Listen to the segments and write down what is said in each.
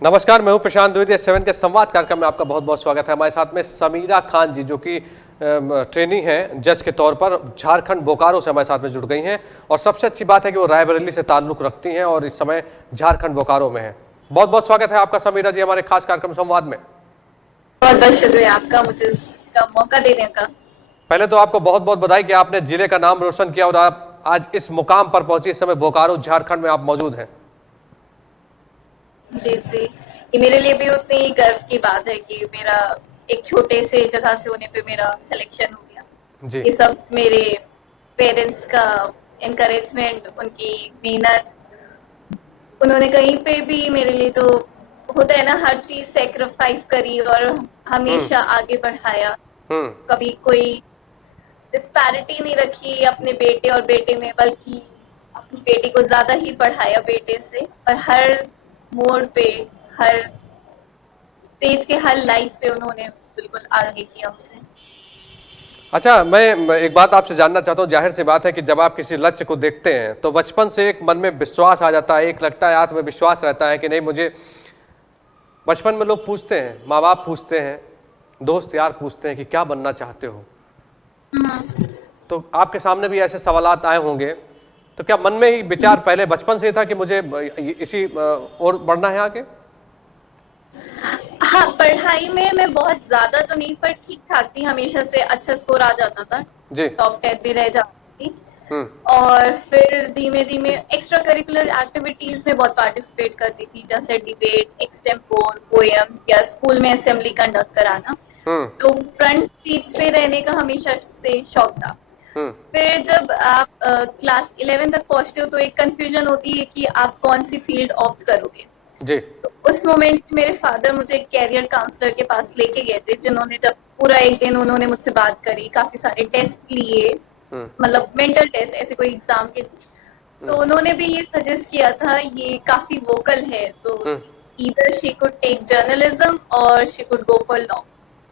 नमस्कार, मैं हूं प्रशांत द्विवेदी। सेवन के संवाद कार्यक्रम में आपका बहुत बहुत स्वागत है। हमारे साथ में समीरा खान जी, जो कि ट्रेनी हैं जज के तौर पर, झारखंड बोकारो से हमारे साथ में जुड़ गई हैं। और सबसे अच्छी बात है कि वो रायबरेली से ताल्लुक़ रखती हैं और इस समय झारखंड बोकारो में हैं। बहुत बहुत स्वागत है आपका समीरा जी हमारे खास कार्यक्रम संवाद में। बहुत बहुत शुक्रिया आपका मुझे इसका मौका देने का। पहले तो आपको बहुत बहुत बधाई कि आपने जिले का नाम रोशन किया और आप आज इस मुकाम पर पहुंची। इस समय बोकारो झारखंड में आप मौजूद हैं। जी जी, ये मेरे लिए भी उतनी ही गर्व की बात है कि मेरा एक छोटे से जगह से होने पे मेरा सिलेक्शन हो गया। जी। ये सब मेरे पेरेंट्स का एनकरेजमेंट, उनकी मेहनत, उन्होंने कहीं पे भी मेरे लिए तो होता है ना, हर चीज सेक्रीफाइस करी और हमेशा आगे बढ़ाया। हम्म। कभी कोई डिस्पैरिटी नहीं रखी अपने बेटे और बेटे में, बल्कि अपनी बेटी को ज्यादा ही पढ़ाया बेटे से। और हर मोड़ पे, हर स्टेज के, हर लाइफ पे उन्होंने बिल्कुल आगे किया मुझे। अच्छा, मैं एक बात आपसे जानना चाहता हूँ। जाहिर सी बात है कि जब आप किसी लक्ष्य को देखते हैं तो बचपन से एक मन में विश्वास आ जाता है, एक लगता है आत्मविश्वास रहता है कि नहीं, मुझे बचपन में लोग पूछते हैं, माँ बाप पूछते हैं, दोस्त यार पूछते हैं कि क्या बनना चाहते हो। तो आपके सामने भी ऐसे सवालात आए होंगे, तो क्या मन में ही विचार पहले बचपन से ही था कि मुझे इसी और बढ़ना है आगे? हाँ, पढ़ाई में मैं बहुत ज्यादा तो नहीं, पर ठीक ठाक थी। हमेशा से अच्छा स्कोर आ जाता था, जी। टॉप 10 भी रह जाती थी। हम्म। और फिर धीमे धीमे एक्स्ट्रा करिकुलर एक्टिविटीज में बहुत पार्टिसिपेट करती थी, जैसे डिबेट, एक्सटेम्पोर, पोएम्स, या स्कूल में असेंबली कंडक्ट कराना। हम्म। तो फ्रंट स्पीच पे रहने का हमेशा से शौक था। हम्म। फिर जब आप क्लास 11 तक पहुंचते हो तो एक कंफ्यूजन होती है कि आप कौन सी फील्ड ऑप्ट करोगे। जी। तो उस मोमेंट मेरे फादर मुझे कैरियर काउंसलर के पास लेके गए थे, जिन्होंने जब पूरा एक दिन उन्होंने मुझसे बात करी, काफी सारे टेस्ट लिए, हम्म। मतलब मेंटल टेस्ट, ऐसे कोई एग्जाम के। तो उन्होंने भी ये सजेस्ट किया था, ये काफी वोकल है, तो hmm. Either she could take journalism और she could go for law.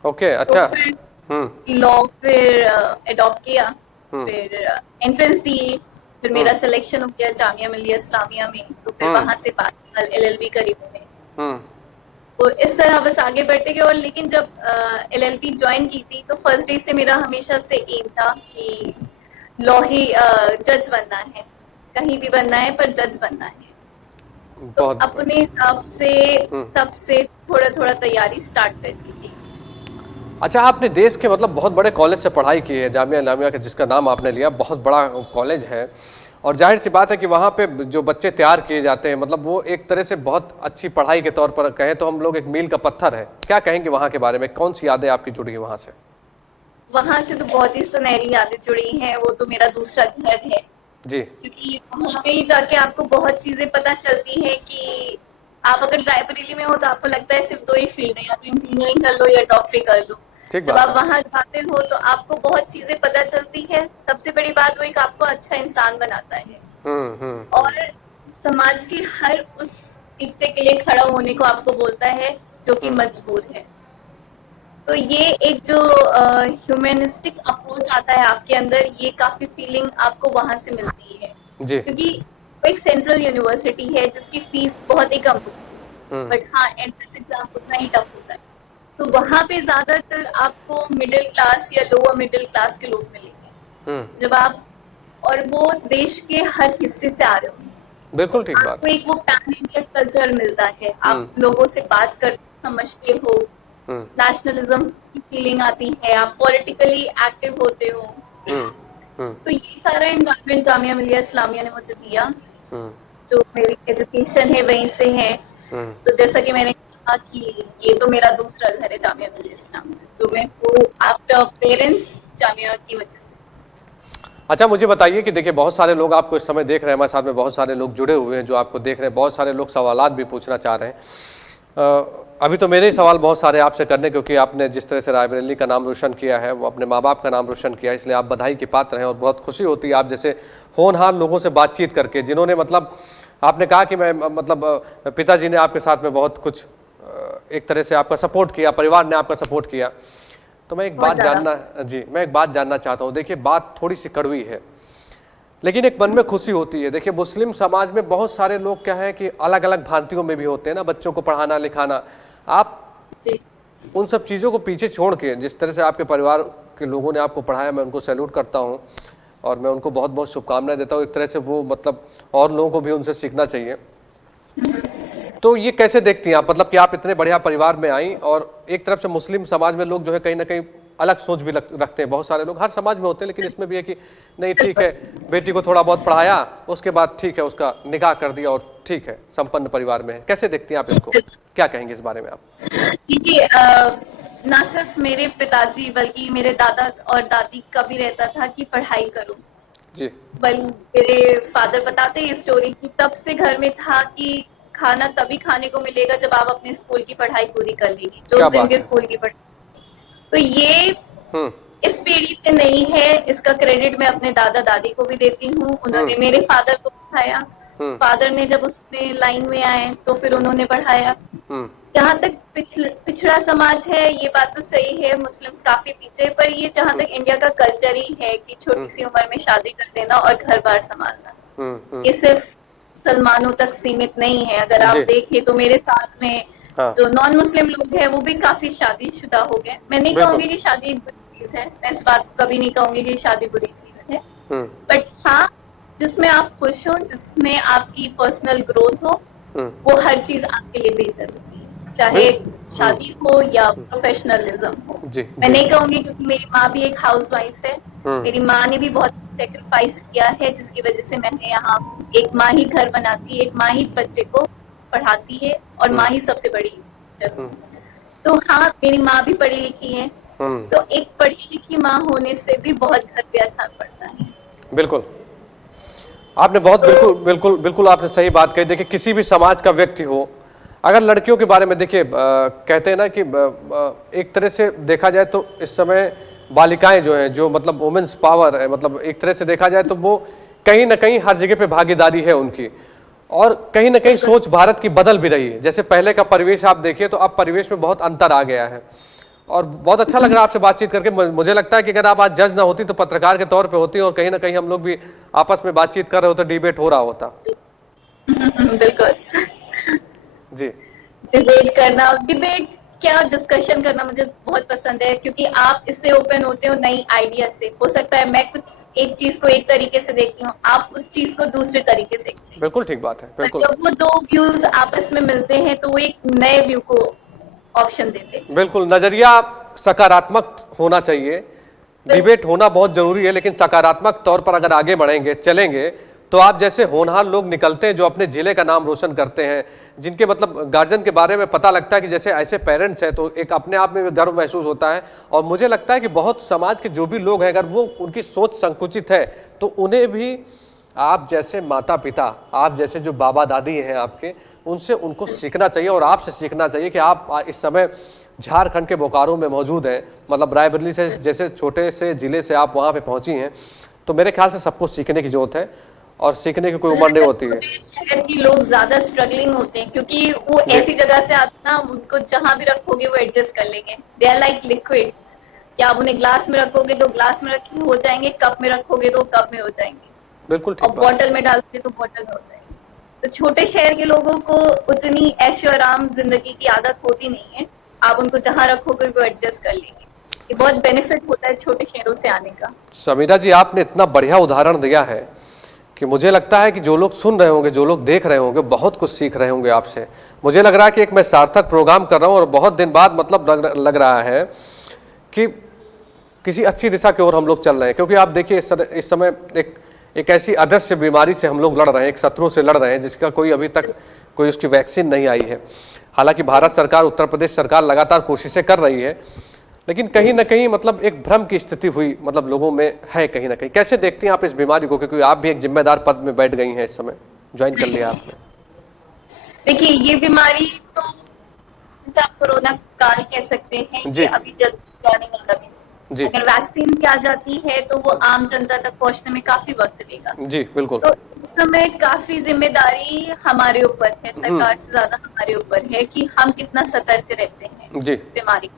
Okay, तो अच्छा। फिर हम्म। लॉ फिर अडॉप्ट किया, हम्म। फिर एंट्रेंस दी, फिर हम्म। मेरा सिलेक्शन हो गया जामिया मिलिया इस्लामिया में। तो फिर हम्म। वहां से 5 साल एलएलबी करी मैंने। हम्म। तो इस तरह बस आगे बढ़ते गए। और लेकिन जब एलएलबी ज्वाइन की थी तो फर्स्ट डे से मेरा हमेशा से एम था कि लॉ ही जज बनना है, कहीं भी बनना है पर जज बनना है। तो बहुत। अपने हिसाब से हम्म। तब से थोड़ा थोड़ा तैयारी स्टार्ट कर दी थी। अच्छा, आपने देश के मतलब बहुत बड़े कॉलेज से पढ़ाई की है, जामिया इस्लामिया का जिसका नाम आपने लिया, बहुत बड़ा कॉलेज है। और जाहिर सी बात है कि वहाँ पे जो बच्चे तैयार किए जाते हैं, मतलब वो एक तरह से बहुत अच्छी पढ़ाई के तौर पर कहें तो हम लोग एक मील का पत्थर है। क्या कहेंगे वहाँ के बारे में? कौन सी यादें आपकी जुड़ी हैं वहाँ से? वहां से तो बहुत ही सुनहरी यादें जुड़ी हैं। वो तो मेरा दूसरा घर है, जी। क्योंकि वहां पे जाके आपको बहुत चीजें पता चलती है कि आप अगर रायबरेली में हो तो आपको लगता है सिर्फ दो ही फील्ड है, या तो इंजीनियरिंग कर लो या डॉक्टरी कर लो। ठीक जब बात आप है। वहां जाते हो तो आपको बहुत चीजें पता चलती है। सबसे बड़ी बात वो एक आपको अच्छा इंसान बनाता है, हम्म। हम्म। और समाज के हर उस हिस्से के लिए खड़ा होने को आपको बोलता है जो कि हम्म। मजबूर है। तो ये एक जो ह्यूमनिस्टिक अप्रोच आता है आपके अंदर, ये काफी फीलिंग आपको वहां से मिलती है। जी। क्योंकि वो एक सेंट्रल यूनिवर्सिटी है जिसकी फीस बहुत ही कम होती है, हम्म। बट हाँ, एंट्रेंस एग्जाम उतना ही टफ होता है। तो वहां पे ज्यादातर आपको मिडिल क्लास या लोअर मिडिल क्लास के लोग हम्म। मिलेंगे, जब आप, और वो देश के हर हिस्से से आ रहे हो। तो बिल्कुल ठीक बात आपको है। एक वो पैन इंडिया कल्चर मिलता है, हम्म। आप लोगों से बात कर समझते हो, हम्म। नेशनलिज्म की फीलिंग आती है, आप पॉलिटिकली एक्टिव होते हो। हम्म। हम्म। तो ये सारा एनवायरनमेंट जामिया मिलिया इस्लामिया ने मुझे दिया। हम्म। जो मेरी एजुकेशन है वहीं से है। हम्म। तो जैसा कि मैंने कहा कि ये तो मेरा दूसरा घर है, जामिया मिलिया इस्लामिया, तो मैं वो आफ्टर पेरेंट्स जामिया की वजह से। अच्छा, मुझे बताइए कि देखिए, बहुत सारे लोग आपको इस समय देख रहे हैं, हमारे साथ में बहुत सारे लोग जुड़े हुए हैं जो आपको देख रहे हैं, बहुत सारे लोग सवालात भी पूछना चाह रहे हैं। अभी तो मेरे ही सवाल बहुत सारे आपसे करने, क्योंकि आपने जिस तरह से रायबरेली का नाम रोशन किया है, वो अपने माँ बाप का नाम रोशन किया है, इसलिए आप बधाई की पात्र हैं। और बहुत खुशी होती है आप जैसे होनहार लोगों से बातचीत करके, जिन्होंने मतलब आपने कहा कि मैं मतलब पिताजी ने आपके साथ में बहुत कुछ एक तरह से आपका सपोर्ट किया, परिवार ने आपका सपोर्ट किया। तो मैं एक बहुत बात ज्यादा। जानना, जी, मैं एक बात जानना चाहता हूँ। देखिए, बात थोड़ी सी कड़वी है। लेकिन एक मन में खुशी होती है। देखिए मुस्लिम समाज में बहुत सारे लोग क्या है कि अलग अलग भ्रांतियों में भी होते हैं ना, बच्चों को पढ़ाना लिखाना। आप जी। उन सब चीज़ों को पीछे छोड़ के जिस तरह से आपके परिवार के लोगों ने आपको पढ़ाया, मैं उनको सैल्यूट करता हूँ और मैं उनको बहुत बहुत शुभकामनाएं देता हूँ। एक तरह से वो मतलब और लोगों को भी उनसे सीखना चाहिए। तो ये कैसे देखती हैं आप, मतलब कि आप इतने बढ़िया परिवार में आई और एक तरफ से मुस्लिम समाज में लोग जो है कहीं ना कहीं अलग सोच भी रखते हैं, बहुत सारे लोग हर समाज में होते हैं, लेकिन इसमें भी है कि नहीं ठीक है, बेटी को थोड़ा बहुत पढ़ाया, उसके बाद ठीक है उसका निकाह कर दिया और ठीक है संपन्न परिवार में है। कैसे देखती हैं आप इसको, क्या कहेंगे इस बारे में आप? देखिए ना सिर्फ मेरे पिताजी बल्कि मेरे दादा और दादी का भी रहता था कि पढ़ाई करो। जी। मेरे फादर बताते हैं स्टोरी की तब से घर में था कि खाना तभी खाने को मिलेगा जब आप अपने स्कूल की पढ़ाई पूरी कर लेंगे, जो क्या उस दिन बात के है। स्कूल की पढ़ाई। तो ये हम्म इस पीढ़ी से नहीं है, इसका क्रेडिट मैं अपने दादा दादी को भी देती हूँ। उन्होंने मेरे फादर को पढ़ाया, हम्म फादर ने जब उसमें लाइन में आए तो फिर उन्होंने पढ़ाया। हम्म जहाँ तक पिछड़ा समाज है, ये बात तो सही है, मुस्लिम्स काफी पीछे, पर ये जहाँ तक इंडिया का कल्चर ही है कि छोटी सी उम्र में शादी कर देना और घर बार संभालना, ये सिर्फ मुसलमानों तक सीमित नहीं है। अगर आप जी। देखें तो मेरे साथ में हाँ जो नॉन मुस्लिम लोग हैं वो भी काफी शादीशुदा हो गए। मैं नहीं बिल्कुल। कहूंगी कि शादी एक बुरी चीज है, मैं इस बात को कभी नहीं कहूंगी कि शादी बुरी चीज है, हम्म बट हाँ, जिसमें आप खुश हो, जिसमें आपकी पर्सनल ग्रोथ हो, हम्म वो हर चीज आपके लिए बेहतर होती है, चाहे शादी हो या प्रोफेशनलिज्म हो। जी मैं जी। नहीं कहूंगी क्योंकि मेरी माँ भी एक हाउसवाइफ है, मेरी माँ ने भी बहुत सेक्रीफाइस किया है, जिसकी वजह से मैंने यहाँ एक माँ ही घर बनाती है, एक माँ ही बच्चे को पढ़ाती है और माँ ही सबसे बड़ी है। तो हाँ, मेरी माँ भी पढ़ी लिखी है, तो एक पढ़ी लिखी माँ होने से भी बहुत घर पे असर पड़ता है। बिल्कुल, आपने बहुत बिल्कुल बिल्कुल बिल्कुल आपने सही बात कही। देखिए किसी भी समाज का व्यक्ति हो, अगर लड़कियों के बारे में देखिए कहते हैं ना कि एक तरह से देखा जाए तो इस समय बालिकाएं जो है, जो मतलब वुमेन्स पावर है, मतलब एक तरह से देखा जाए तो वो कहीं ना कहीं हर जगह पे भागीदारी है उनकी, और कहीं ना कहीं सोच भारत की बदल भी रही है। जैसे पहले का परिवेश आप देखिए तो अब परिवेश में बहुत अंतर आ गया है, और बहुत अच्छा लग रहा है आपसे बातचीत करके। मुझे लगता है कि अगर आप आज जज ना होती तो पत्रकार के तौर पे होती, और कहीं ना कहीं हम लोग भी आपस में बातचीत कर रहे होते, डिबेट हो रहा होता। बिल्कुल। जी डिबेट करना, डिबेट क्या डिस्कशन करना मुझे बहुत पसंद है, क्योंकि आप इससे ओपन होते हो नई आइडिया से। हो सकता है मैं कुछ एक चीज को एक तरीके से देखती हूँ, आप उस चीज को दूसरे तरीके से देखते हैं, बिल्कुल ठीक बात है, पर बिल्कुल जब वो दो व्यूज आपस में मिलते हैं तो वो एक नए व्यू को ऑप्शन देते हैं। बिल्कुल। नजरिया सकारात्मक होना चाहिए, डिबेट होना बहुत जरूरी है, लेकिन सकारात्मक तौर पर अगर आगे बढ़ेंगे चलेंगे तो आप जैसे होनहार लोग निकलते हैं जो अपने जिले का नाम रोशन करते हैं, जिनके मतलब गार्जियन के बारे में पता लगता है कि जैसे ऐसे पेरेंट्स हैं, तो एक अपने आप में गर्व महसूस होता है। और मुझे लगता है कि बहुत समाज के जो भी लोग हैं, अगर वो उनकी सोच संकुचित है तो उन्हें भी आप जैसे माता पिता, आप जैसे जो बाबा दादी हैं आपके, उनसे उनको सीखना चाहिए और आपसे सीखना चाहिए कि आप इस समय झारखंड के बोकारो में मौजूद हैं, मतलब रायबरेली से जैसे छोटे से जिले से आप वहाँ पे पहुँची हैं, तो मेरे ख्याल से सबको सीखने की जरूरत है, और सीखने की कोई उम्र नहीं होती है। शहर के लोग ज्यादा स्ट्रगलिंग होते हैं क्योंकि वो ऐसी जगह से आते ना, उनको जहां भी रखोगे वो एडजस्ट कर लेंगे। दे आर लाइक लिक्विड, या आप उन्हें ग्लास में रखोगे तो ग्लास में रखे हो जाएंगे, कप में रखोगे तो कप में हो जाएंगे, बिल्कुल और ठीक बात। बॉटल में डालोगे तो बॉटल में हो जाएंगे। तो छोटे शहर के लोगों को उतनी ऐशो आराम जिंदगी की आदत होती नहीं है, आप उनको जहां रखोगे वो एडजस्ट कर लेंगे। ये बहुत बेनिफिट होता है छोटे शहरों से आने का। समीरा जी, आपने इतना बढ़िया उदाहरण दिया है कि मुझे लगता है कि जो लोग सुन रहे होंगे, जो लोग देख रहे होंगे, बहुत कुछ सीख रहे होंगे आपसे। मुझे लग रहा है कि एक मैं सार्थक प्रोग्राम कर रहा हूँ, और बहुत दिन बाद मतलब लग रहा है कि किसी अच्छी दिशा की ओर हम लोग चल रहे हैं। क्योंकि आप देखिए इस समय एक ऐसी अदृश्य बीमारी से हम लोग लड़ रहे हैं, एक शत्रु से लड़ रहे हैं जिसका कोई अभी तक कोई उसकी वैक्सीन नहीं आई है। हालांकि भारत सरकार, उत्तर प्रदेश सरकार लगातार कोशिशें कर रही है, लेकिन कहीं ना कहीं मतलब एक भ्रम की स्थिति हुई मतलब लोगों में है कहीं ना कहीं। कैसे देखती हैं आप इस बीमारी को, क्योंकि आप भी एक जिम्मेदार पद में बैठ गई हैं, इस समय ज्वाइन कर लिया आपने? देखिए ये बीमारी तो जिसे आप कोरोना काल कह सकते हैं, जी ये अभी जल्दी आने वाला भी। जी अगर वैक्सीन की आ जाती है तो वो आम जनता तक पहुंचने में काफी वक्त लगेगा। जी बिल्कुल। तो इस समय काफी जिम्मेदारी हमारे ऊपर है, सरकार से ज्यादा हमारे ऊपर है कि हम कितना सतर्क रहते हैं जी। इस बीमारी।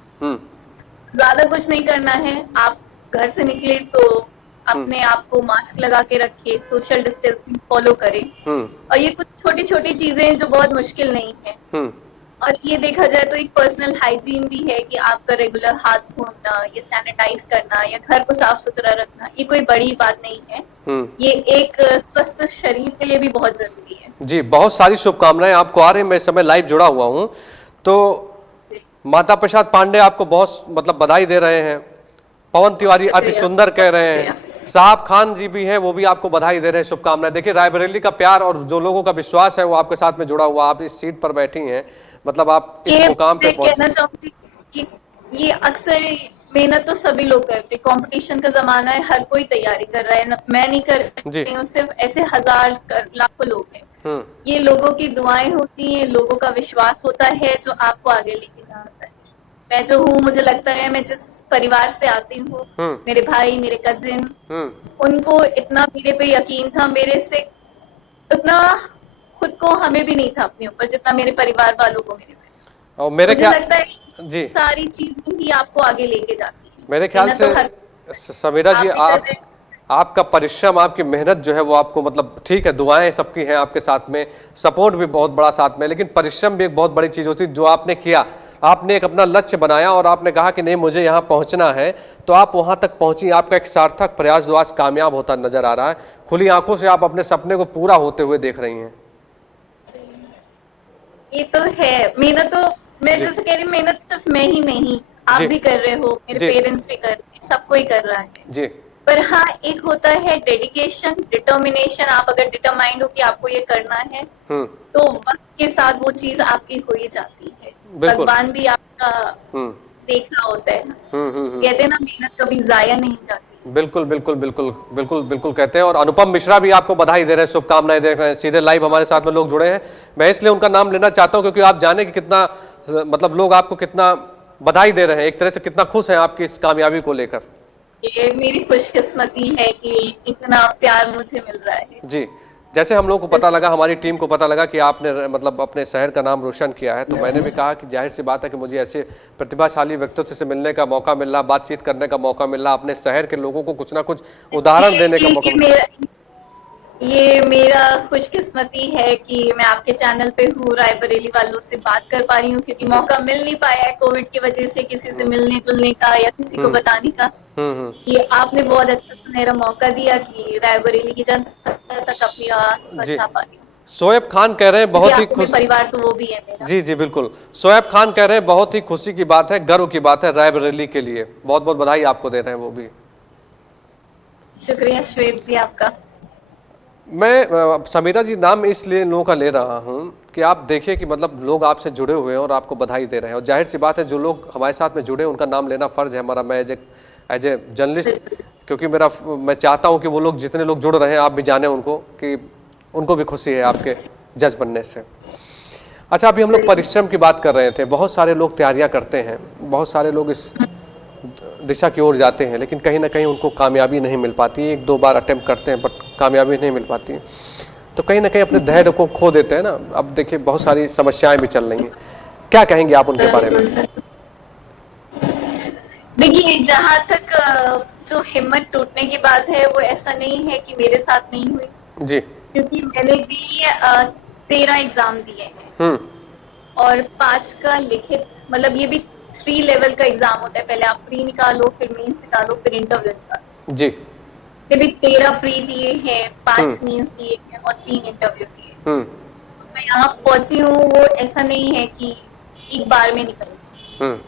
ज्यादा कुछ नहीं करना है, आप घर से निकले तो अपने आप को मास्क लगा के रखे, सोशल डिस्टेंसिंग फॉलो करें। और ये कुछ छोटी छोटी चीजें हैं जो बहुत मुश्किल नहीं है। और ये देखा जाए तो एक पर्सनल हाइजीन भी है कि आपका रेगुलर हाथ धोना या सैनिटाइज करना या घर को साफ सुथरा रखना, ये कोई बड़ी बात नहीं है। ये एक स्वस्थ शरीर के लिए भी बहुत जरूरी है। जी, बहुत सारी शुभकामनाएं आपको आ रही हैं। मैं इस समय लाइव जुड़ा हुआ हूं, तो माता प्रसाद पांडे आपको बहुत मतलब बधाई दे रहे हैं। पवन तिवारी अति सुंदर कह रहे हैं। साहब खान जी भी हैं, वो भी आपको बधाई दे रहे हैं, शुभकामनाएं। देखिए, रायबरेली का प्यार और जो लोगों का विश्वास है वो आपके साथ में जुड़ा हुआ। आप इस सीट पर बैठी हैं, मतलब आप इस मुकाम पे कहना चाहूंगी कि ये अक्सर मेहनत तो सभी लोग करते, कंपटीशन का जमाना है, हर कोई तैयारी कर रहा है, मैं नहीं कर रही हूँ, सिर्फ ऐसे हजार लाखों लोग हैं। ये लोगों की दुआएं होती हैं, लोगों का विश्वास होता है जो आपको आगे लेके जाता है। मैं जो हूँ, मुझे लगता है मैं जिस परिवार से आती हूँ, मेरे भाई, मेरे कजिन, उनको इतना मेरे पे यकीन था, मेरे से उतना खुद को हमें भी नहीं था अपने ऊपर जितना मेरे परिवार वालों को मेरे पे। और मेरे मुझे लगता है जी, सारी चीजें ही आपको आगे लेके जाती है। मेरे ख्याल से समीरा जी, आपका परिश्रम, आपकी मेहनत जो है वो आपको, मतलब ठीक है, दुआएं सबकी हैं आपके साथ में, सपोर्ट भी बहुत बड़ा साथ में, लेकिन परिश्रम भी एक बहुत बड़ी चीज होती है। जो आपने किया, आपने एक अपना लक्ष्य बनाया और आपने कहा कि नहीं, मुझे यहाँ पहुँचना है, तो आप वहाँ तक पहुँची। आपका एक सार्थक प्रयास जो आज कामयाब होता नजर आ रहा है। खुली आंखों से आप अपने सपने को पूरा होते हुए देख रही हैं। ये तो है, मेहनत तो मैं जैसे कह रही हूँ, मेहनत सिर्फ मैं ही नहीं, आप भी कर रहे हो, मेरे पेरेंट्स भी कर रहे हैं, सब कोई कर रहा है जी। पर हाँ, एक होता है डेडिकेशन, डिटर्मिनेशन। आप अगर डिटरमाइंड हो कि आपको ये करना है, तो वक्त के साथ वो चीज आपकी हो ही जाती है। भगवान भी आपका देख रहा होता है। कहते हैं ना, मेहनत कभी जाया नहीं जाती। बिल्कुल बिल्कुल बिल्कुल बिल्कुल बिल्कुल कहते हैं। और अनुपम मिश्रा भी आपको बधाई दे रहे हैं, शुभकामनाएं दे रहे हैं। सीधे लाइव हमारे साथ में लोग जुड़े हैं, मैं इसलिए उनका नाम लेना चाहता हूं क्योंकि आप जाने कि कितना, मतलब लोग आपको कितना बधाई दे रहे हैं, एक तरह से कितना खुश हैं आपकी इस कामयाबी को लेकर। ये मेरी खुशकिस्मती है कि इतना प्यार मुझे मिल रहा है। जी, जैसे हम लोग को पता लगा, हमारी टीम को पता लगा कि आपने मतलब अपने शहर का नाम रोशन किया है, तो मैंने भी कहा कि जाहिर सी बात है कि मुझे ऐसे प्रतिभाशाली व्यक्तित्व से मिलने का मौका मिल रहा, बातचीत करने का मौका मिल रहा, अपने शहर के लोगों को कुछ ना कुछ उदाहरण देने का मौका मिल रहा। ये मेरा खुशकिस्मती है कि मैं आपके चैनल पे हूँ, रायबरेली वालों से बात कर पा रही हूँ, क्योंकि मौका मिल नहीं पाया है कोविड की वजह से किसी से मिलने जुलने का या किसी को बताने का। ये आपने बहुत अच्छा सुनहरा मौका दिया कि रायबरेली की जनता तक अपनी आवाज पहुंचा पा रही हूँ। शोएब खान कह रहे हैं बहुत ही खुश, परिवार तो वो भी है मेरा। जी जी बिल्कुल, शोएब खान कह रहे हैं बहुत ही खुशी की बात है, गर्व की बात है रायबरेली के लिए। बहुत बहुत बधाई आपको दे रहे हैं वो भी। शुक्रिया श्वेत जी आपका। मैं समीरा जी नाम इसलिए लोगों का ले रहा हूं कि आप देखिए कि मतलब लोग आपसे जुड़े हुए हैं और आपको बधाई दे रहे हैं, और जाहिर सी बात है जो लोग हमारे साथ में जुड़े हैं उनका नाम लेना फर्ज है हमारा। मैं एज ए जर्नलिस्ट, क्योंकि मैं चाहता हूं कि वो लोग, जितने लोग जुड़ रहे हैं, आप भी जाने उनको, कि उनको भी खुशी है आपके जज बनने से। अच्छा, अभी हम लोग परिश्रम की बात कर रहे थे। बहुत सारे लोग तैयारियां करते हैं, बहुत सारे लोग इस दिशा की ओर जाते हैं, लेकिन कहीं ना कहीं उनको कामयाबी नहीं मिल पाती। एक दो बार अटेम्प्ट करते हैं बट कामयाबी नहीं मिल पाती, तो कहीं ना कहीं अपने धैर्य को खो देते हैं ना। अब देखिए बहुत सारी समस्याएं भी चल रही हैं, क्या कहेंगे आप उनके बारे में? देखिए, जहाँ तक जो हिम्मत टूटने की बात है, वो ऐसा नहीं है कि मेरे साथ नहीं हुई जी, क्योंकि मैंने भी 13 एग्जाम दिए हैं और 5 का लिखित, मतलब ये भी 3 लेवल का एग्जाम होता है। पहले आप प्री निकालो, फिर मेंस निकालो, फिर इंटरव्यू निकालो। जी, ये भी 13 प्री दिए हैं, 5 मेंस दिए हैं और 3 इंटरव्यू दिए। तो मैं यहाँ पहुंची हूँ, वो ऐसा नहीं है कि एक बार में निकल।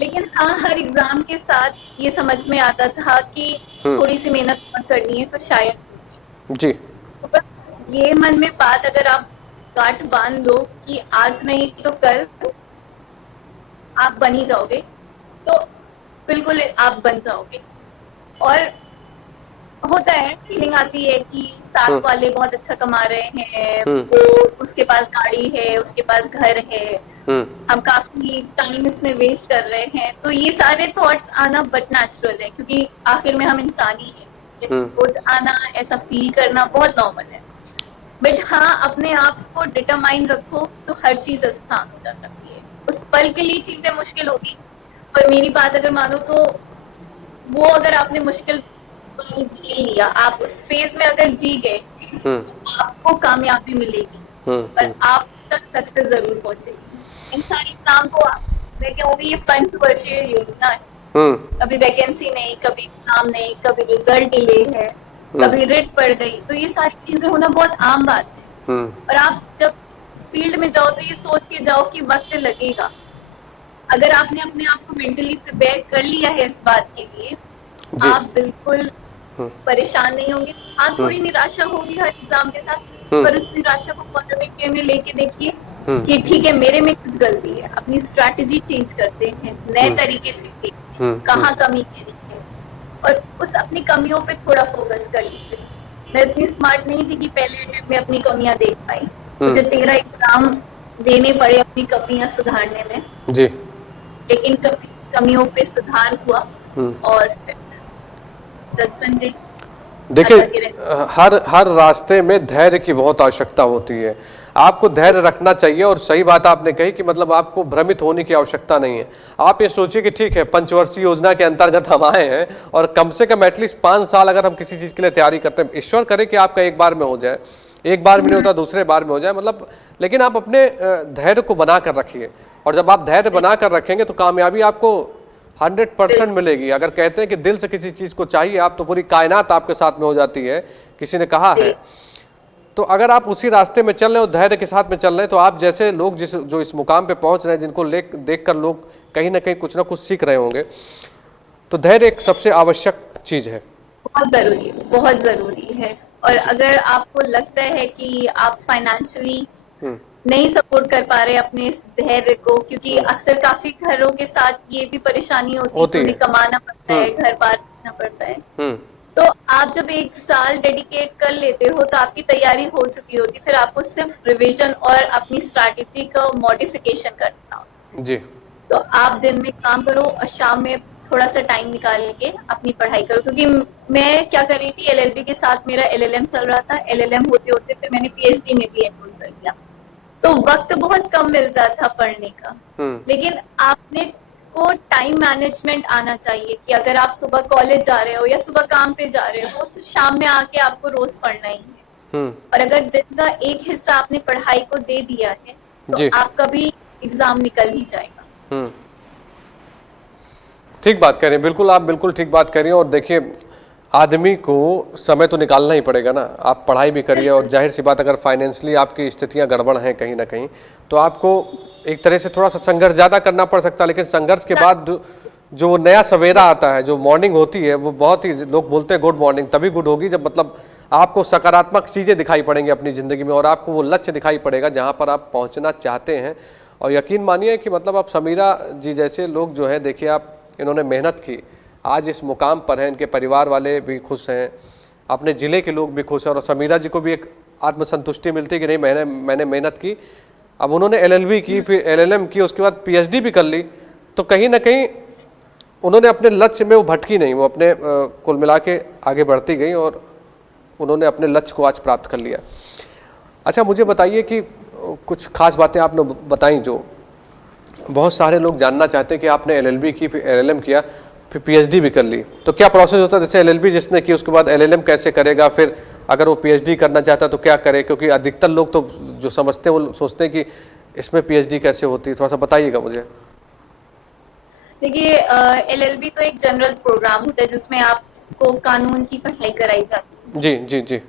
लेकिन हाँ, हर एग्जाम के साथ ये समझ में आता था कि थोड़ी सी मेहनत करनी है तो शायद जी। तो बस ये मन में बात अगर आप गांठ बांध लो कि आज नहीं तो कल आप बन ही जाओगे, तो बिल्कुल आप बन जाओगे। और होता है, फीलिंग आती है कि साथ वाले बहुत अच्छा कमा रहे हैं, वो उसके पास गाड़ी है, उसके पास घर है, हम काफी टाइम इसमें वेस्ट कर रहे हैं। तो ये सारे थॉट आना बट नेचुरल है, क्योंकि आखिर में हम इंसान ही हैं। ऐसी सोच आना, ऐसा फील करना बहुत नॉर्मल है। बट हाँ, अपने आप को डिटरमाइन रखो तो हर चीज आसान हो जा सकती है। उस पल के लिए चीजें मुश्किल होगी, पर मेरी बात अगर मानो तो वो अगर आपने मुश्किल पल झेल लिया, आप उस फेज में अगर जी गए, हम्म आपको कामयाबी मिलेगी, पर हम्म आप तक सक्सेस जरूर पहुंचेगी। इन सारे एग्जाम को मैं कहूँगी ये पंचवर्षीय योजना है। हम्म कभी वैकेंसी नहीं, कभी एग्जाम नहीं, कभी रिजल्ट डिले है, हम्म कभी रिट पड़ गई, तो ये सारी चीजें होना बहुत आम बात है। हम्म और आप जब फील्ड में जाओ तो ये सोच के जाओ कि वक्त लगेगा। अगर आपने अपने आप को मेंटली प्रिपेयर कर लिया है इस बात के लिए, जी। आप बिल्कुल हम्म परेशान नहीं होंगे। हाँ, हम्म थोड़ी निराशा होगी हर एग्जाम के साथ, हम्म पर उस निराशा को पॉजिटिव वे में लेके देखिए हम्म कि ठीक है, मेरे में कुछ गलती है, अपनी स्ट्रैटेजी चेंज करते हैं, नए हम्म तरीके से देखते हैं, हम्म कहाँ कमी है और उस अपनी कमियों पे थोड़ा फोकस कर लीजिए। मैं इतनी स्मार्ट नहीं थी कि पहले अटेम्प्ट में अपनी कमियां देख पाई। हम्म मुझे 13 एग्जाम देने पड़े अपनी कमियां सुधारने में, जी। लेकिन कमियों पे सुधार हुआ हम्म और जजमेंट डे देखिए, अल्लाह के रहम। हर हर रास्ते में धैर्य की बहुत आवश्यकता होती है। आपको धैर्य रखना चाहिए और सही बात आपने कही कि मतलब आपको भ्रमित होने की आवश्यकता नहीं है। आप ये सोचिए कि ठीक है, पंचवर्षीय योजना के अंतर्गत हम आए हैं और कम से कम एटलीस्ट 5 साल अगर हम किसी चीज़ के लिए तैयारी करते हैं, ईश्वर करे कि आपका एक बार में हो जाए, एक बार में नहीं होता दूसरे बार में हो जाए, मतलब लेकिन आप अपने धैर्य को बना कर रखिए। और जब आप धैर्य बना कर रखेंगे तो कामयाबी आपको 100% मिलेगी। अगर कहते हैं कि दिल से किसी चीज को चाहिए आप, तो पूरी कायनात आपके साथ में हो जाती है, किसी ने कहा है। तो अगर आप उसी रास्ते में चल रहे हो, धैर्य के साथ में चल रहे हैं, तो आप जैसे लोग जो इस मुकाम पे पहुंच रहे हैं, जिनको देख कर लोग कहीं ना कहीं कुछ ना कुछ सीख रहे होंगे, तो धैर्य एक सबसे आवश्यक चीज है। बहुत जरूरी है। और जी। अगर आपको लगता है कि आप फाइनेंशियली हम्म नहीं सपोर्ट कर पा रहे अपने इस धैर्य को, क्योंकि हम्म अक्सर काफी घरों के साथ ये भी परेशानी होती है कि होती है। उन्हें कमाना पड़ता है, हम्म घर बार देखना पड़ता है, हम्म तो आप जब 1 साल डेडिकेट कर लेते हो तो आपकी तैयारी हो चुकी होती है, फिर आपको सिर्फ रिवीजन और अपनी स्ट्रैटेजी का मॉडिफिकेशन करना होता जी। है। तो आप दिन में काम करो और शाम में थोड़ा सा टाइम निकाल के अपनी पढ़ाई करो। क्योंकि मैं क्या कर रही थी, एलएलबी के साथ मेरा एलएलएम चल रहा था, एलएलएम होते होते फिर मैंने पीएचडी में भी एनरोल कर लिया, तो वक्त बहुत कम मिलता था पढ़ने का। हम्म लेकिन आपने को टाइम मैनेजमेंट आना चाहिए कि अगर आप सुबह कॉलेज जा रहे हो या सुबह काम पे जा रहे हो, तो शाम में आके आपको रोज पढ़ना ही है। हम्म और अगर दिन का एक हिस्सा आपने पढ़ाई को दे दिया है, तो जी। आपका भी एग्जाम निकल ही जाएगा। हम्म ठीक बात कह रहे हैं, बिल्कुल आप बिल्कुल ठीक बात कह रही हैं। और देखिए, आदमी को समय तो निकालना ही पड़ेगा ना। आप पढ़ाई भी करिए और जाहिर सी बात, अगर फाइनेंशियली आपकी स्थितियां गड़बड़ हैं कहीं ना कहीं, तो आपको एक तरह से थोड़ा सा संघर्ष ज़्यादा करना पड़ सकता है। लेकिन संघर्ष के बाद जो नया सवेरा आता है, जो मॉर्निंग होती है, वो बहुत ही, लोग बोलते हैं गुड मॉर्निंग तभी गुड होगी जब मतलब आपको सकारात्मक चीज़ें दिखाई पड़ेंगी अपनी ज़िंदगी में और आपको वो लक्ष्य दिखाई पड़ेगा जहाँ पर आप पहुँचना चाहते हैं। और यकीन मानिए कि मतलब आप समीरा जी जैसे लोग जो है, देखिए आप, इन्होंने मेहनत की, आज इस मुकाम पर हैं, इनके परिवार वाले भी खुश हैं, अपने ज़िले के लोग भी खुश हैं और समीरा जी को भी एक आत्मसंतुष्टि मिलती है कि नहीं, मैंने मेहनत की। अब उन्होंने एलएलबी की, फिर एलएलएम की, उसके बाद पीएचडी भी कर ली, तो कहीं ना कहीं उन्होंने अपने लक्ष्य में वो भटकी नहीं, वो अपने कुल मिला के आगे बढ़ती गई और उन्होंने अपने लक्ष्य को आज प्राप्त कर लिया। अच्छा, मुझे बताइए कि कुछ खास बातें आपने बताई जो बहुत सारे लोग जानना चाहते हैं कि आपने एलएलबी की, फिर एलएलएम किया, फिर पीएचडी भी कर ली, तो क्या प्रोसेस होता है? जैसे एलएलबी जिसने की उसके बाद एलएलएम कैसे करेगा, फिर अगर वो पीएचडी करना चाहता है तो क्या करे? क्योंकि अधिकतर लोग तो जो समझते हैं वो सोचते हैं कि इसमें पीएचडी कैसे होती है, थोड़ा सा बताइएगा मुझे। देखिए, एलएलबी तो एक जनरल प्रोग्राम होता है जिसमें आपको कानून की पढ़ाई कराई जाती जी जी जी। है।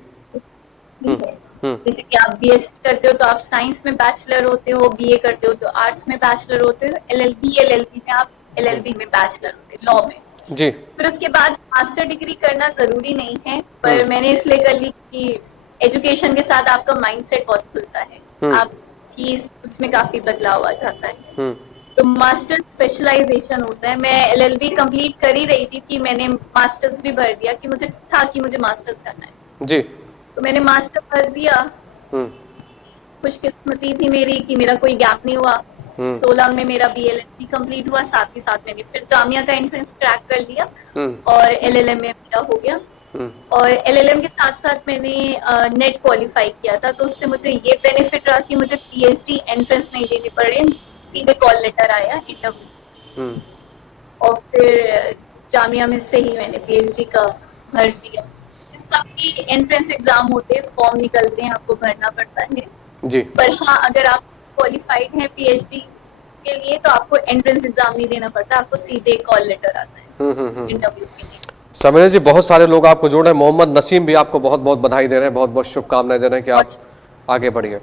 हम्म ठीक है, हम्म जैसे कि आप बीएससी करते हो तो आप साइंस में बैचलर होते हो, बीए करते हो तो आर्ट्स में बैचलर होते हो, एलएलबी में आप एलएलबी में बैचलर होते हो, लॉ में। जी। फिर उसके बाद मास्टर डिग्री करना जरूरी नहीं है, हम्म पर मैंने इसलिए कर ली कि एजुकेशन के साथ आपका माइंडसेट बहुत खुलता है, हम्म आपकी उसमें काफी बदलाव आ जाता है। हम्म तो मास्टर स्पेशलाइजेशन होता है। मैं एलएलबी कंप्लीट कर ही रही थी कि मैंने मास्टर्स भी भर दिया, कि मुझे था कि मुझे मास्टर्स करना है, जी। तो मैंने मास्टर भर दिया। हम्म खुशकिस्मती थी मेरी कि मेरा कोई गैप नहीं हुआ। हम्म 16 में मेरा बीएलएलबी कंप्लीट हुआ, साथ ही साथ मैंने फिर जामिया का एंट्रेंस क्रैक कर लिया हम्म और एलएलएम में मेरा हो गया। हम्म और एलएलएम के साथ साथ मैंने नेट क्वालिफाई किया था, तो उससे मुझे ये बेनिफिट रहा कि मुझे पीएचडी एंट्रेंस नहीं देनी पड़ी, सीधे कॉल लेटर आया इंटरव्यू, हम्म और फिर जामिया में से ही मैंने पीएचडी का भर दिया। इन सबकी एंट्रेंस एग्जाम होते हैं, फॉर्म निकलते हैं, आपको भरना पड़ता है। जी। पर हाँ, अगर आप क्वालिफाइड हैं पीएचडी के लिए तो आपको एंट्रेंस एग्जाम नहीं देना पड़ता, आपको सीधे कॉल लेटर आता है इंटरव्यू के लिए। समीना जी, बहुत सारे लोग आपको जोड़ रहे हैं। मोहम्मद नसीम भी आपको बहुत बहुत बधाई दे रहे हैं, बहुत बहुत शुभकामनाएं दे रहे हैं कि आप आगे बढ़िए।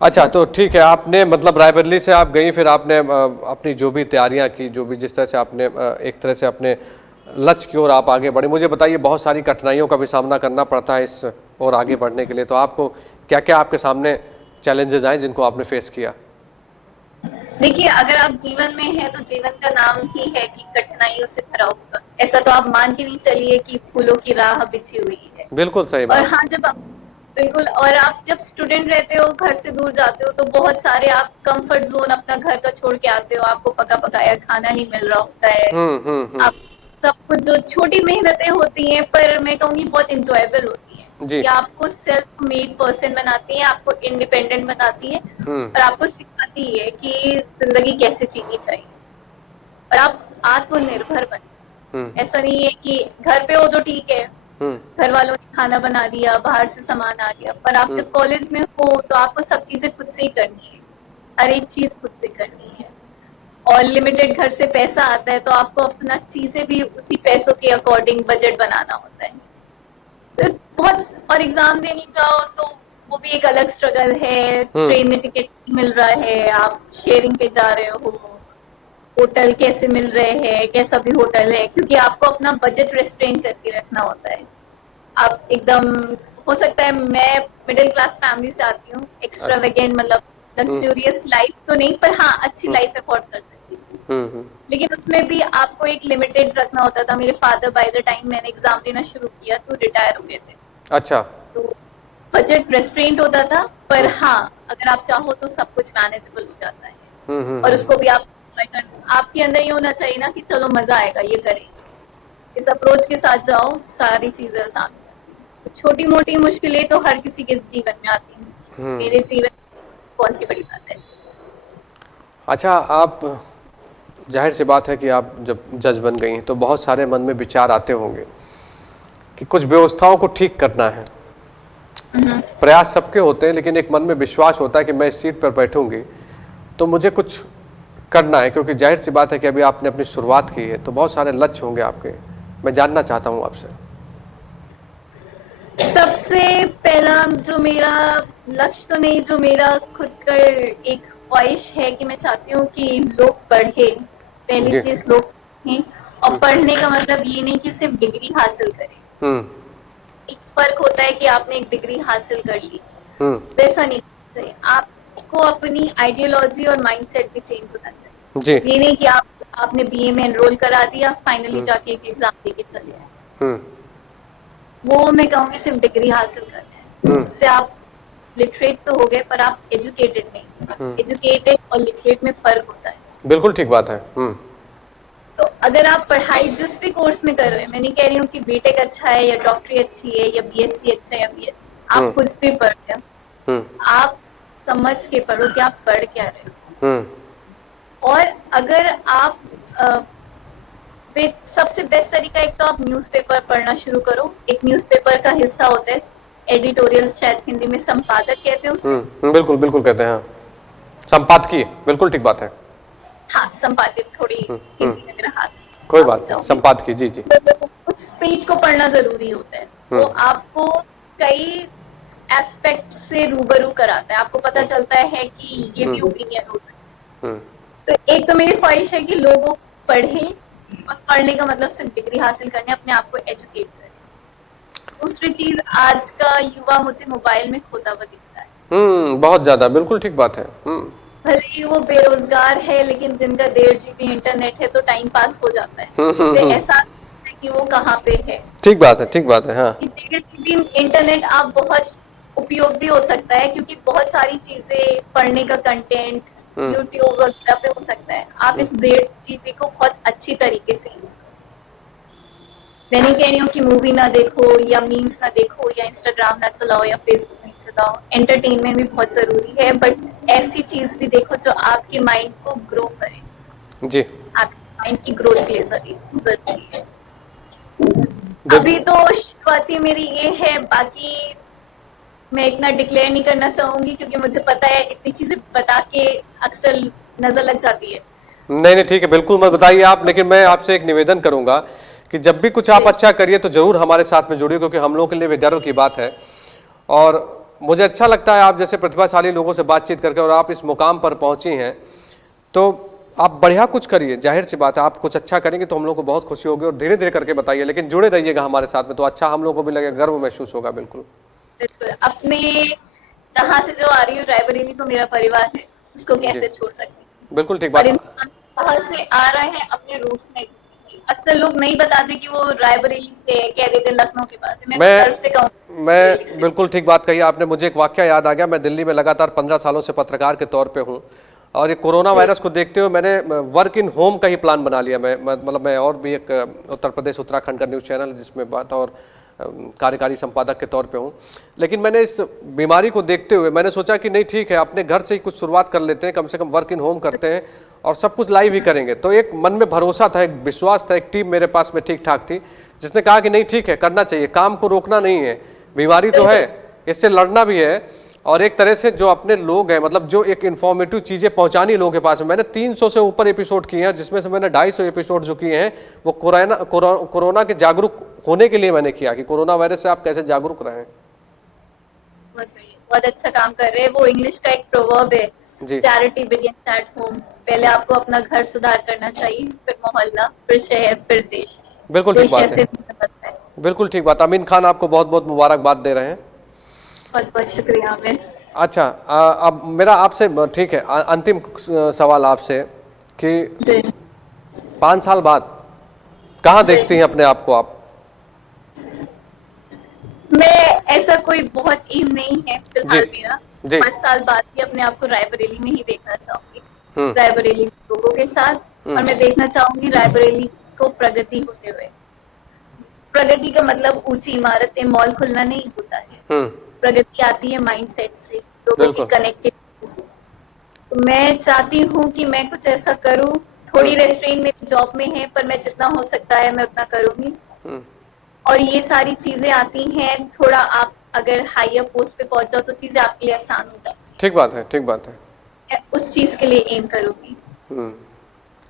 अच्छा, तो ठीक है, आपने मतलब रायबरेली से आप गई, फिर आपने अपनी जो भी तैयारियां की, जो भी जिस तरह से आपने एक तरह से अपने लक्ष्य की ओर आप आगे बढ़े। मुझे बताइए, बहुत सारी कठिनाइयों का भी सामना करना पड़ता है इस और आगे बढ़ने के लिए, तो आपको क्या क्या आपके सामने चैलेंजेस आए जिनको आपने फेस किया? देखिए, अगर आप जीवन में हैं तो जीवन का नाम ही है कि कठिनाइयों से भरा होगा। ऐसा तो आप मान के नहीं चलिए कि फूलों की राह बिछी हुई है। बिल्कुल सही और बात। हाँ, जब आप बिल्कुल, और आप जब स्टूडेंट रहते हो, घर से दूर जाते हो, तो बहुत सारे आप कंफर्ट जोन अपना घर का छोड़ के आते हो, आपको पका पकाया खाना नहीं मिल रहा होता है। हम्म। आप सब कुछ जो छोटी मेहनतें होती हैं, पर मैं कहूँगी बहुत इंजॉयबल होती हैं, जी। कि आपको सेल्फ मेड पर्सन बनाती है, आपको इंडिपेंडेंट बनाती है, और आपको सिखाती है कि जिंदगी कैसे जीनी चाहिए, और आप आत्मनिर्भर बने। ऐसा नहीं है कि घर पे हो तो ठीक है, घर वालों ने खाना बना दिया, बाहर से सामान आ गया, पर आप जब कॉलेज में हो तो आपको सब चीजें खुद से ही करनी है, हर एक चीज खुद से करनी है। और लिमिटेड घर से पैसा आता है तो आपको अपना चीजें भी उसी पैसों के अकॉर्डिंग बजट बनाना होता है। तो बहुत, और एग्जाम देने जाओ तो वो भी एक अलग स्ट्रगल है। ट्रेन में टिकट नहीं मिल रहा है, आप शेयरिंग पे जा रहे हो, होटल कैसे मिल रहे हैं, कैसा भी होटल है, क्योंकि आपको अपना बजट रेस्ट्रेन करके रखना होता है। आप एकदम, हो सकता है मैं मिडिल क्लास फैमिली से आती हूँ, एक्स्ट्रावेगेंट मतलब लग्जूरियस लाइफ तो नहीं, पर हाँ अच्छी लाइफ अफोर्ड कर सकती हूँ। लेकिन उसमें भी आपको एक लिमिटेड रखना होता था। मेरे फादर बाय द टाइम मैंने एग्जाम देना शुरू किया तो रिटायर हो गए थे। अच्छा। तो बजट रेस्ट्रेंट होता था, पर हाँ अगर आप चाहो तो सब कुछ मैनेजेबल हो जाता है। और उसको भी आप आपके अंदर ये होना चाहिए ना कि चलो मजा आएगा, ये करें, इस अप्रोच के साथ जाओ, सारी चीजें आसान हो जाती हैं। छोटी मोटी मुश्किलें तो हर किसी के जीवन में आती हैं, मेरे जीवन में कौन सी बड़ी बात है। अच्छा, आप, जाहिर सी बात है कि आप जब जज बन गई तो बहुत सारे मन में विचार आते होंगे कि कुछ व्यवस्थाओं को ठीक करना है। प्रयास सबके होते हैं, लेकिन एक मन में विश्वास होता है कि मैं इस सीट पर बैठूंगी तो मुझे कुछ करना है, क्योंकि जाहिर सी बात है कि अभी आपने अपनी शुरुआत की है तो बहुत सारे लक्ष्य होंगे आपके। मैं जानना चाहता हूं आपसे। सबसे पहला जो मेरा लक्ष्य तो नहीं, जो मेरा खुद का एक ख्वाहिश है कि मैं चाहती हूँ कि लोग पढ़े। पहली जी। चीज, लोग पढ़ें। और पढ़ने का मतलब ये नहीं कि सिर्फ डिग्री हासिल करें। एक फर्क होता है कि आपने एक डिग्री हासिल कर ली, वैसा नहीं चाहिए। आपको अपनी आइडियोलॉजी और माइंडसेट भी चेंज होना चाहिए। जी। ये नहीं कि आपने बीए में एनरोल करा दिया, फाइनली जाके एक एग्जाम देके चले आए। वो मैं कहूँगी सिर्फ डिग्री हासिल करना है, उससे आप लिटरेट तो हो गए पर आप एजुकेटेड नहीं। एजुकेटेड और लिटरेट में फर्क होता है। बिल्कुल ठीक बात है। तो अगर आप पढ़ाई जिस भी कोर्स में कर रहे हैं, मैं नहीं कह रही हूँ कि बीटेक अच्छा है या डॉक्टरी अच्छी है या बीएससी अच्छा है या बीएससी, आप कुछ भी पढ़ रहे हो, आप समझ के पढ़ो कि आप पढ़ क्या रहे हो। और अगर आप सबसे बेस्ट तरीका, एक तो आप न्यूज़पेपर पढ़ना शुरू करो। एक न्यूज़पेपर का हिस्सा होता है एडिटोरियल, शायद हिंदी में संपादक कहते हैं उसे। बिल्कुल बिल्कुल कहते हैं, हाँ, संपादकीय, बिल्कुल ठीक बात है। हाँ, संपादक, थोड़ी हिंदी में मेरा हाथ, कोई बात नहीं, संपादकीय, जी जी। उस पेज को पढ़ना जरूरी होता है। तो आपको कई एस्पेक्ट से रूबरू कराता है, आपको पता चलता है कि ये भी ओपिनियन हो सकता है। तो एक तो मेरी ख्वाहिश है कि लोगों पढ़ें, और पढ़ने का मतलब सिर्फ डिग्री हासिल करने, अपने आप को एजुकेट करें। दूसरी चीज, आज का युवा मुझे मोबाइल में खोता हुआ दिखता है। बहुत ज्यादा, बिल्कुल ठीक बात है। भले ही वो बेरोजगार है, लेकिन जिनका 1.5 GB इंटरनेट है तो टाइम पास हो जाता है, उसे एहसास होता है कि वो कहाँ पे है। ठीक बात है, ठीक बात है, हाँ। 1.5 GB इंटरनेट आप बहुत उपयोग भी हो सकता है, क्योंकि बहुत सारी चीजें, पढ़ने का कंटेंट यूट्यूब वगैरह पे हो सकता है। आप इस 1.5 GB को बहुत अच्छी तरीके से यूज करो। मैं नहीं कह रही हूँ कि मूवी ना देखो या मीम्स ना देखो या इंस्टाग्राम ना चलाओ या फेसबुक नहीं चलाओ, एंटरटेनमेंट भी बहुत जरूरी है, बट ऐसी चीज भी देखो जो आपके माइंड को ग्रो करे। जी। आपके माइंड की ग्रोथ के लिए जरूरी है। अभी तो शुरुआती मेरी ये है, बाकी मैं इतना डिक्लेयर नहीं करना चाहूंगी क्योंकि मुझे पता है इतनी चीजें बता के अक्सर नजर लग जाती है। नहीं नहीं ठीक है, बिल्कुल मत बताइए आप, लेकिन मैं आपसे एक निवेदन करूंगा कि जब भी कुछ आप अच्छा करिए तो जरूर हमारे साथ में जुड़िए, क्योंकि हम लोगों के लिए भी गर्व की बात है। और मुझे अच्छा लगता है आप जैसे प्रतिभाशाली लोगों से बातचीत करके, और आप इस मुकाम पर पहुंची हैं तो आप बढ़िया कुछ करिए। जाहिर सी बात है, आप कुछ अच्छा करेंगे तो हम लोग को बहुत खुशी होगी, और धीरे धीरे करके बताइए, लेकिन जुड़े रहिएगा हमारे साथ में, तो अच्छा हम लोग को भी लगेगा, गर्व महसूस होगा। बिल्कुल बिल्कुल, अपने जहाँ से जो आ रही हूँ, रायबरेली तो मेरा परिवार है, उसको जी कैसे छोड़ सकती हूँ। बिल्कुल ठीक और बात। इंसान बाहर से आ रहे हैं, अपने रूट्स में घूमना चाहिए। अक्सर लोग नहीं बताते कि वो रायबरेली से, कह देते लखनऊ के पास है। मैं गर्व से कहूँ रायबरेली मैं से। बिल्कुल ठीक बात कही आपने। मुझे एक वाकया याद आ गया। मैं दिल्ली में लगातार 15 सालों से पत्रकार के तौर पे हूँ, और ये कोरोना वायरस को देखते हुए मैंने वर्क इन होम का ही प्लान बना लिया। मतलब मैं और भी एक उत्तर प्रदेश उत्तराखंड का न्यूज़ चैनल जिसमें बात और कार्यकारी संपादक के तौर पे हूँ, लेकिन मैंने इस बीमारी को देखते हुए मैंने सोचा कि नहीं ठीक है, अपने घर से ही कुछ शुरुआत कर लेते हैं, कम से कम वर्क इन होम करते हैं और सब कुछ लाइव ही करेंगे। तो एक मन में भरोसा था, एक विश्वास था, एक टीम मेरे पास में ठीक ठाक थी जिसने कहा कि नहीं ठीक है, करना चाहिए, काम को रोकना नहीं है, बीमारी तो है, इससे लड़ना भी है। और एक तरह से जो अपने लोग हैं, मतलब जो एक इन्फॉर्मेटिव चीज़ें पहुंचानी लोगों के पास में, मैंने 300 से ऊपर एपिसोड किए हैं, जिसमें से मैंने 250 एपिसोड जो किए हैं वो कोरोना के जागरूक होने के लिए मैंने किया, कि कोरोना वायरस से आप कैसे जागरूक रहें। बहुत अच्छा काम कर रहे हैं। वो इंग्लिश का एक प्रोवर्ब है, जी चैरिटी बिगिंस एट होम। पहले आपको अपना घर सुधार करना चाहिए, फिर मोहल्ला, फिर शहर, फिर देश। बिल्कुल ठीक देश बात ऐसे है, नहीं बनता है। बिल्कुल ठीक बात। अमीन खान आपको बहुत बहुत मुबारकबाद दे रहे हैं। बहुत बहुत शुक्रिया आमिर। अच्छा अब मेरा आपसे ठीक है अंतिम सवाल आपसे कि जी 5 साल बाद कहाँ देखती हैं अपने आप को आप? मैं ऐसा कोई बहुत एम नहीं है जी फिलहाल मेरा। जी 5 साल बाद ही अपने आप को रायबरेली में ही देखना चाहूंगी, हम्म रायबरेली के लोगों के साथ। और मैं देखना चाहूंगी रायबरेली को प्रगति होते हुए। प्रगति का मतलब ऊंची इमारतें, मॉल खुलना नहीं होता है। हम्म प्रगति आती है माइंडसेट से, लोगों की बिल्कुल कनेक्टिविटी से। तो मैं चाहती हूँ कि मैं कुछ ऐसा करूँ। थोड़ी रेस्ट्रेन मेरी जॉब में है, पर मैं जितना हो सकता है मैं उतना करूंगी। हम्म और ये सारी चीजें आती हैं, थोड़ा आप अगर हायर पोस्ट पे पहुंच जाओ तो चीजें आपके लिए आसान हो जाती ठीक बात है, ठीक बात है। है। उस चीज के लिए एम करूंगी। हम्म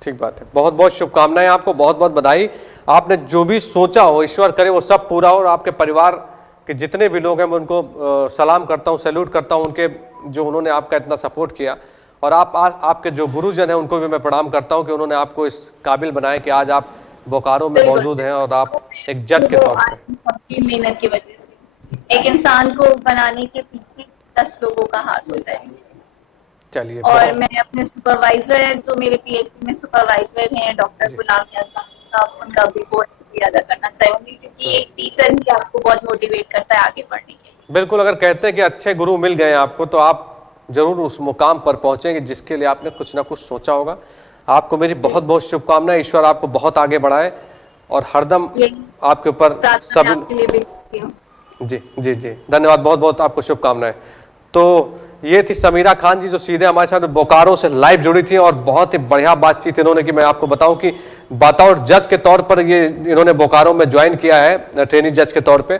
ठीक बात है। बहुत बहुत शुभकामनाएं आपको, बहुत बहुत बधाई। आपने जो भी सोचा हो ईश्वर करे वो सब पूरा हो, और आपके परिवार के जितने भी लोग हैं मैं उनको सलाम करता हूँ, सैल्यूट करता हूँ, उनके जो उन्होंने आपका इतना सपोर्ट किया। और आपके जो गुरुजन हैं उनको भी मैं प्रणाम करता हूँ कि उन्होंने आपको इस काबिल बनाया कि आज आप बोकारो में मौजूद हैं और आप एक जज के वो तौर पे। आज सबकी मेहनत की वजह से एक इंसान को बनाने के पीछे 10 लोगों का हाथ होता है। चलिए और मैं अपने सुपरवाइजर, जो मेरे पीएचडी में सुपरवाइजर हैं, डॉक्टर गुलाम याज़दान साहब, उनका भी बहुत शुक्रिया अदा करना चाहूंगी, क्योंकि एक टीचर ही आपको बहुत मोटिवेट करता है आगे बढ़ने के लिए। बिल्कुल, अगर कहते हैं कि अच्छे गुरु मिल गए आपको तो आप जरूर उस मुकाम पर पहुंचेंगे जिसके लिए आपने कुछ ना कुछ सोचा होगा। आपको मेरी बहुत बहुत शुभकामनाएं, ईश्वर आपको बहुत आगे बढ़ाए और हरदम आपके ऊपर प्रार्थना मैं सभी। आपके लिए भी करती हूँ। जी जी जी धन्यवाद, बहुत बहुत आपको शुभकामनाएं। तो ये थी समीरा खान जी जो सीधे हमारे साथ बोकारो से लाइव जुड़ी थी, और बहुत ही बढ़िया बातचीत इन्होंने की। मैं आपको बताऊं कि बतौर जज के तौर पर ये इन्होंने बोकारो में ज्वाइन किया है ट्रेनी जज के तौर पे,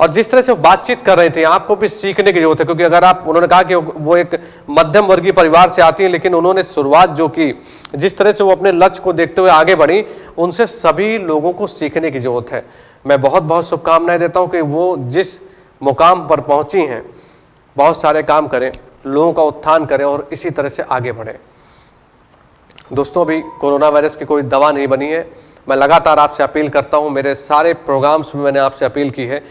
और जिस तरह से वो बातचीत कर रही थी आपको भी सीखने की जरूरत है, क्योंकि अगर आप, उन्होंने कहा कि वो एक मध्यम वर्गीय परिवार से आती है, लेकिन उन्होंने शुरुआत जो की, जिस तरह से वो अपने लक्ष्य को देखते हुए आगे बढ़ी, उनसे सभी लोगों को सीखने की जरूरत है। मैं बहुत बहुत शुभकामनाएं देता हूं कि वो जिस मुकाम पर पहुंची हैं बहुत सारे काम करें, लोगों का उत्थान करें और इसी तरह से आगे बढ़ें। दोस्तों, अभी कोरोना वायरस की कोई दवा नहीं बनी है। मैं लगातार आपसे अपील करता हूं, मेरे सारे प्रोग्राम्स में मैंने आपसे अपील की है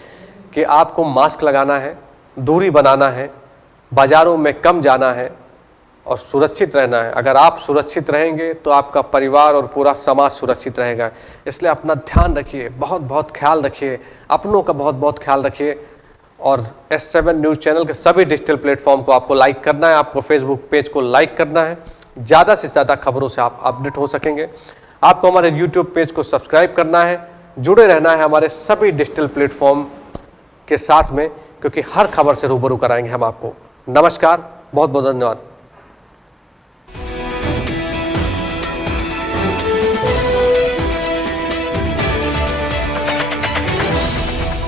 कि आपको मास्क लगाना है, दूरी बनाना है, बाजारों में कम जाना है और सुरक्षित रहना है। अगर आप सुरक्षित रहेंगे तो आपका परिवार और पूरा समाज सुरक्षित रहेगा। इसलिए अपना ध्यान रखिए, बहुत बहुत ख्याल रखिए, अपनों का बहुत बहुत ख्याल रखिए। और S7 न्यूज़ चैनल के सभी डिजिटल प्लेटफॉर्म को आपको लाइक करना है, आपको फेसबुक पेज को लाइक करना है, ज़्यादा से ज़्यादा खबरों से आप अपडेट हो सकेंगे। आपको हमारे YouTube पेज को सब्सक्राइब करना है, जुड़े रहना है हमारे सभी डिजिटल प्लेटफॉर्म के साथ में, क्योंकि हर खबर से रूबरू कराएंगे हम आपको। नमस्कार, बहुत बहुत धन्यवाद।